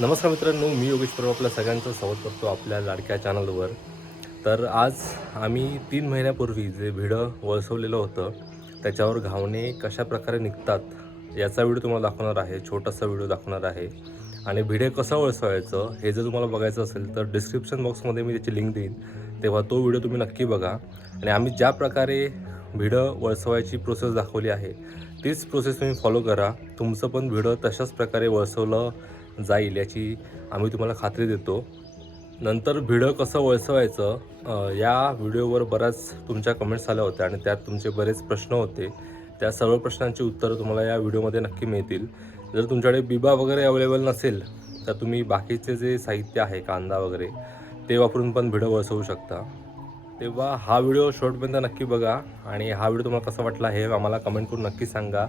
नमस्कार मित्रांनो, मी योगेश परब आपल्या सगळ्यांचं स्वागत करतो आपल्या लाडक्या चॅनलवर. तर आज आम्ही 3 महिन्यापूर्वी जे भिडं वळसवलेलं होतं त्याच्यावर घावणे कशा प्रकारे निघतात याचा व्हिडिओ तुम्हाला दाखवणार आहे. छोटासा व्हिडिओ दाखवणार आहे. आणि भिडे कसं वळसवायचं हे जर तुम्हाला बघायचं असेल तर डिस्क्रिप्शन बॉक्समध्ये मी त्याची लिंक देईन, तेव्हा तो व्हिडिओ तुम्ही नक्की बघा. आणि आम्ही ज्या प्रकारे भिडं वळसवायची प्रोसेस दाखवली आहे तीच प्रोसेस तुम्ही फॉलो करा. तुमचं पण भिडं तशाच प्रकारे वळसवलं जाईल याची आम्ही तुम्हाला खात्री देतो. नंतर भिडं कसं वळसवायचं या व्हिडिओवर बऱ्याच तुमच्या कमेंट्स आल्या होत्या आणि त्यात तुमचे बरेच प्रश्न होते. त्या सर्व प्रश्नांची उत्तरं तुम्हाला या व्हिडिओमध्ये नक्की मिळतील. जर तुमच्याकडे बिबा वगैरे अवेलेबल नसेल तर तुम्ही बाकीचे जे साहित्य आहे, कांदा वगैरे, ते वापरून पण भिडं वळसवू शकता. तेव्हा हा व्हिडिओ शेवटपर्यंत नक्की बघा आणि हा व्हिडिओ तुम्हाला कसा वाटला हे आम्हाला कमेंट करून नक्की सांगा.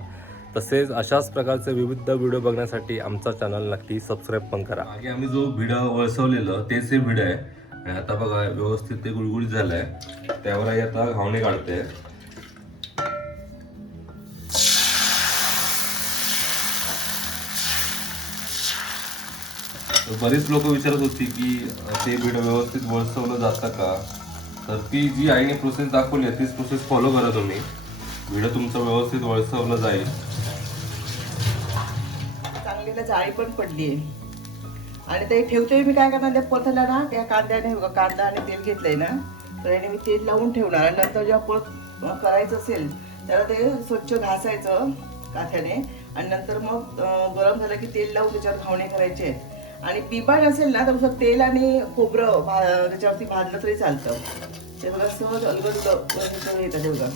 तसेच अशाच प्रकारचे विविध व्हिडिओ बघण्यासाठी आमचा चॅनल नक्की सबस्क्राईब पण करा. मागे आम्ही जो भिडा वळसवलेलं तेच हे भिडं आहे आणि आता बघा व्यवस्थित ते गुळगुळीत झालंय. त्यावर आता घावणे काढते. बरीच लोक विचारत होती की ते भिडं व्यवस्थित वळसवलं जातं का, तर ती जी आईने प्रोसेस दाखवली आहे तीच प्रोसेस फॉलो करा तुम्ही. भिडं तुमचं व्यवस्थित वळसवलं जाईल. चांगलीला जाळी पण पडली आहे आणि ते ठेवतोय मी काय करणार, त्या पथला ना त्या कांद्याने कांदा आणि तेल घेतलंय ना, तर याने मी तेल लावून ठेवणार आणि नंतर जेव्हा परत करायचं असेल त्याला ते स्वच्छ घासायचं काथ्याने आणि नंतर मग गरम झालं की तेल लावून त्याच्यावर घावणे करायचे आहेत. आणि बिबा नसेल ना तर तेल आणि खोबरं त्याच्यावरती भाजलं तरी चालतं. ते बघा सहज अलगद येतं ते बघा.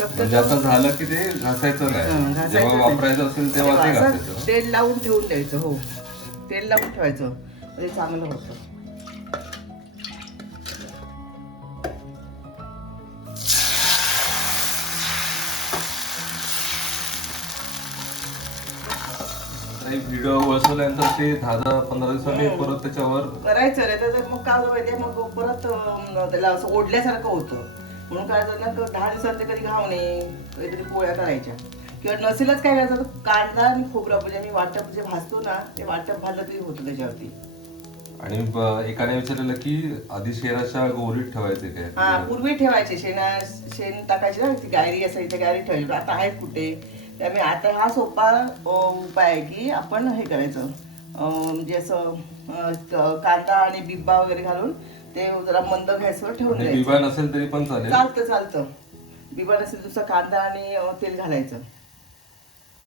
म्हणजे आता झालं की ते घासायचं नाही, जेव्हा वापरायचं असेल तेव्हा ते घासायचं. तेल लावून ठेवून द्यायचं. हो, तेल लावून ठेवायचं म्हणजे चांगलं होतं. व्हिडिओ वळसवल्यानंतर ते 10-15 दिवसांनी परत त्याच्यावर करायचं रे, तर मग काय माहितीये, मग परत त्याला असं ओढल्यासारखं होतं. म्हणून काय झालं ना, 10 दिवसात ते कधी घावणे काहीतरी पोळ्या करायच्या किंवा नसेलच काय करायचं तर कांदा आणि खोबरं म्हणजे मी वाटप जे भाजतो ना ते वाटप भाजलं तरी होतं त्याच्यावरती. आणि एकाने विचारलेलं की आधी शेणाच्या गोवरीत ठेवायचे काय. हा, पूर्वी ठेवायचे शेण टाकायचे ना, ती गायरी असायची, गायरी ठेवायची. आता आहेत कुठे, त्यामुळे आता हा सोपा उपाय आहे की आपण हे करायचं, म्हणजे असं कांदा आणि बिब्बा वगैरे घालून ते जरा मंद गॅसवर ठेवून द्यायचं. बिबा नसेल तरी पण चालेल. चालतं. बिबा नसेल दुसरा कांदा आणि तेल घालायचं.